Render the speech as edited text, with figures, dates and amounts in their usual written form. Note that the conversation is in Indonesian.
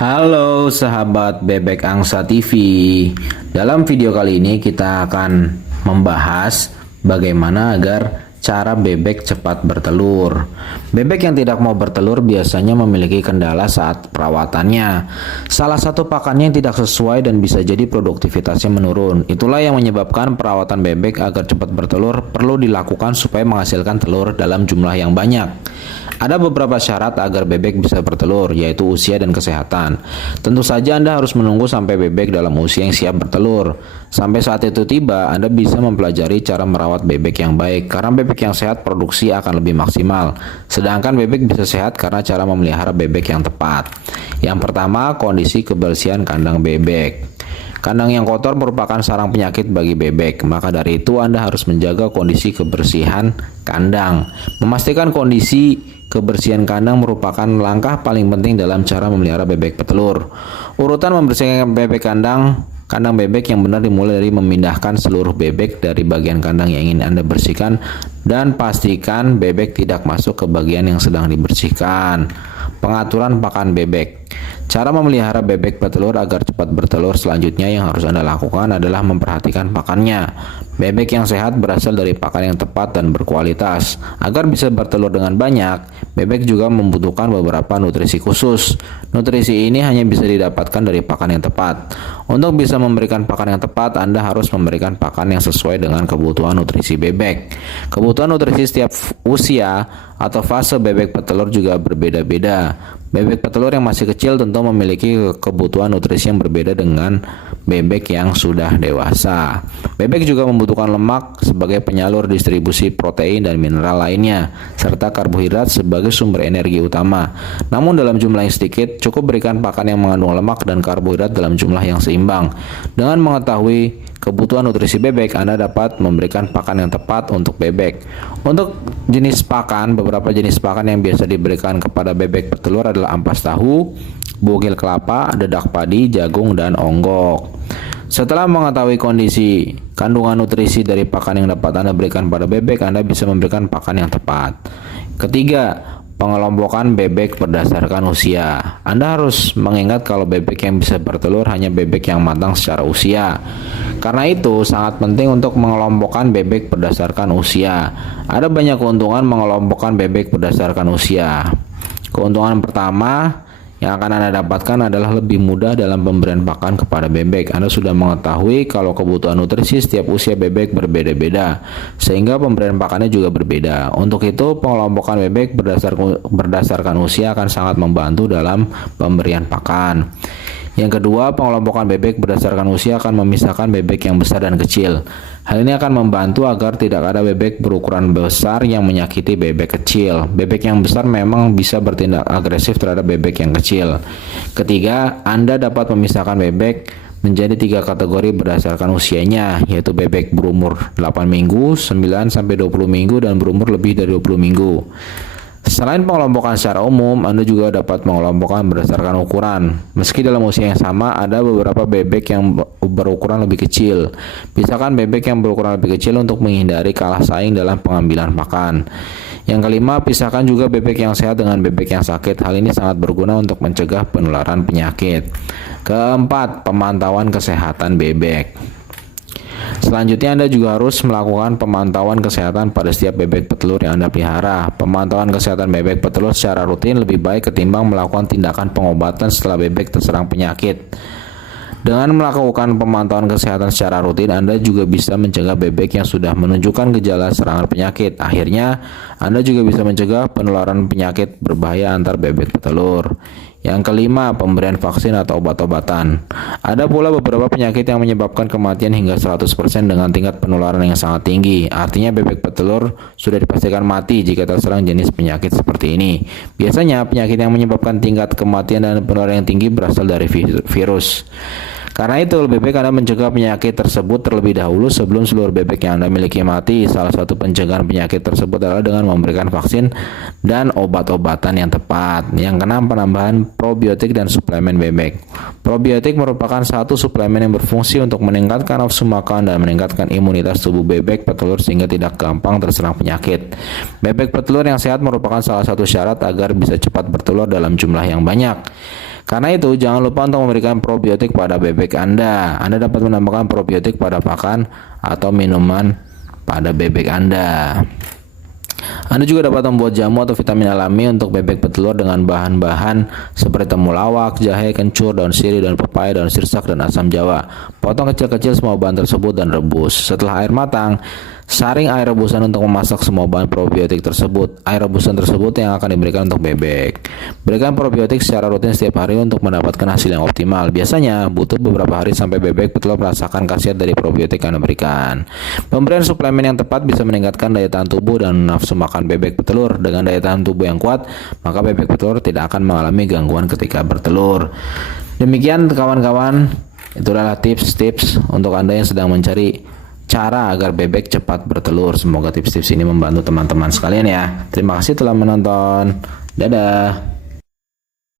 Halo sahabat Bebek Angsa TV. Dalam video kali ini kita akan membahas bagaimana agar cara bebek cepat bertelur. Bebek yang tidak mau bertelur biasanya memiliki kendala saat perawatannya. Salah satu pakannya yang tidak sesuai dan bisa jadi produktivitasnya menurun. Itulah yang menyebabkan perawatan bebek agar cepat bertelur perlu dilakukan supaya menghasilkan telur dalam jumlah yang banyak. Ada beberapa syarat agar bebek bisa bertelur, yaitu usia dan kesehatan. Tentu saja Anda harus menunggu sampai bebek dalam usia yang siap bertelur. Sampai saat itu tiba, Anda bisa mempelajari cara merawat bebek yang baik, karena bebek yang sehat produksi akan lebih maksimal. Sedangkan bebek bisa sehat karena cara memelihara bebek yang tepat. Yang pertama, kondisi kebersihan kandang bebek. Kandang yang kotor merupakan sarang penyakit bagi bebek, maka dari itu Anda harus menjaga kondisi kebersihan kandang. Memastikan kondisi kebersihan kandang merupakan langkah paling penting dalam cara memelihara bebek petelur. Urutan membersihkan bebek kandang bebek yang benar dimulai dari memindahkan seluruh bebek dari bagian kandang yang ingin Anda bersihkan dan pastikan bebek tidak masuk ke bagian yang sedang dibersihkan. Pengaturan pakan bebek. Cara memelihara bebek petelur agar cepat bertelur selanjutnya yang harus Anda lakukan adalah memperhatikan pakannya. Bebek yang sehat berasal dari pakan yang tepat dan berkualitas. Agar bisa bertelur dengan banyak, bebek juga membutuhkan beberapa nutrisi khusus. Nutrisi ini hanya bisa didapatkan dari pakan yang tepat. Untuk bisa memberikan pakan yang tepat, Anda harus memberikan pakan yang sesuai dengan kebutuhan nutrisi bebek. Kebutuhan nutrisi setiap usia atau fase bebek petelur juga berbeda-beda. Bebek petelur yang masih kecil tentu memiliki kebutuhan nutrisi yang berbeda dengan bebek yang sudah dewasa. Bebek juga membutuhkan lemak sebagai penyalur distribusi protein dan mineral lainnya, serta karbohidrat sebagai sumber energi utama. Namun dalam jumlah yang sedikit, cukup berikan pakan yang mengandung lemak dan karbohidrat dalam jumlah yang seimbang. Dengan mengetahui kebutuhan nutrisi bebek, Anda dapat memberikan pakan yang tepat untuk bebek. Untuk jenis pakan, beberapa jenis pakan yang biasa diberikan kepada bebek petelur adalah ampas tahu, bugil kelapa, dedak padi, jagung, dan onggok. Setelah mengetahui kondisi kandungan nutrisi dari pakan yang dapat Anda berikan pada bebek, Anda bisa memberikan pakan yang tepat. Ketiga, pengelompokan bebek berdasarkan usia. Anda harus mengingat kalau bebek yang bisa bertelur hanya bebek yang matang secara usia. Karena itu, sangat penting untuk mengelompokkan bebek berdasarkan usia. Ada banyak keuntungan mengelompokkan bebek berdasarkan usia. Keuntungan pertama yang akan Anda dapatkan adalah lebih mudah dalam pemberian pakan kepada bebek. Anda sudah mengetahui kalau kebutuhan nutrisi setiap usia bebek berbeda-beda, sehingga pemberian pakannya juga berbeda. Untuk itu, pengelompokan bebek berdasarkan usia akan sangat membantu dalam pemberian pakan. Yang kedua, pengelompokan bebek berdasarkan usia akan memisahkan bebek yang besar dan kecil. Hal ini akan membantu agar tidak ada bebek berukuran besar yang menyakiti bebek kecil. Bebek yang besar memang bisa bertindak agresif terhadap bebek yang kecil. Ketiga, Anda dapat memisahkan bebek menjadi 3 kategori berdasarkan usianya, yaitu bebek berumur 8 minggu, 9-20 minggu, dan berumur lebih dari 20 minggu. Selain pengelompokan secara umum, Anda juga dapat mengelompokkan berdasarkan ukuran. Meski dalam usia yang sama, ada beberapa bebek yang berukuran lebih kecil. Pisahkan bebek yang berukuran lebih kecil untuk menghindari kalah saing dalam pengambilan pakan. Yang kelima, pisahkan juga bebek yang sehat dengan bebek yang sakit. Hal ini sangat berguna untuk mencegah penularan penyakit. Keempat, pemantauan kesehatan bebek. Selanjutnya, Anda juga harus melakukan pemantauan kesehatan pada setiap bebek petelur yang Anda pelihara. Pemantauan kesehatan bebek petelur secara rutin lebih baik ketimbang melakukan tindakan pengobatan setelah bebek terserang penyakit. Dengan melakukan pemantauan kesehatan secara rutin, Anda juga bisa mencegah bebek yang sudah menunjukkan gejala serangan penyakit. Akhirnya, Anda juga bisa mencegah penularan penyakit berbahaya antar bebek petelur. Yang kelima, pemberian vaksin atau obat-obatan. Ada pula beberapa penyakit yang menyebabkan kematian hingga 100% dengan tingkat penularan yang sangat tinggi. Artinya bebek petelur sudah dipastikan mati jika terserang jenis penyakit seperti ini. Biasanya penyakit yang menyebabkan tingkat kematian dan penularan yang tinggi berasal dari virus. Karena itu, lebih baik Anda mencegah penyakit tersebut terlebih dahulu sebelum seluruh bebek yang Anda miliki mati. Salah satu pencegahan penyakit tersebut adalah dengan memberikan vaksin dan obat-obatan yang tepat. Yang keenam, penambahan probiotik dan suplemen bebek. Probiotik merupakan satu suplemen yang berfungsi untuk meningkatkan nafsu makan dan meningkatkan imunitas tubuh bebek petelur sehingga tidak gampang terserang penyakit. Bebek petelur yang sehat merupakan salah satu syarat agar bisa cepat bertelur dalam jumlah yang banyak. Karena itu, jangan lupa untuk memberikan probiotik pada bebek Anda. Anda dapat menambahkan probiotik pada pakan atau minuman pada bebek Anda. Anda juga dapat membuat jamu atau vitamin alami untuk bebek petelur dengan bahan-bahan seperti temulawak, jahe, kencur, daun sirih, daun pepaya, daun sirsak, dan asam jawa. Potong kecil-kecil semua bahan tersebut dan rebus. Setelah air matang, saring air rebusan untuk memasak semua bahan probiotik tersebut. Air rebusan tersebut yang akan diberikan untuk bebek. Berikan probiotik secara rutin setiap hari untuk mendapatkan hasil yang optimal. Biasanya butuh beberapa hari sampai bebek petelur merasakan khasiat dari probiotik yang diberikan. Pemberian suplemen yang tepat bisa meningkatkan daya tahan tubuh dan nafsu makan bebek petelur. Dengan daya tahan tubuh yang kuat, maka bebek petelur tidak akan mengalami gangguan ketika bertelur. Demikian kawan-kawan, itu adalah tips-tips untuk Anda yang sedang mencari cara agar bebek cepat bertelur. Semoga tips-tips ini membantu teman-teman sekalian ya. Terima kasih telah menonton. Dadah.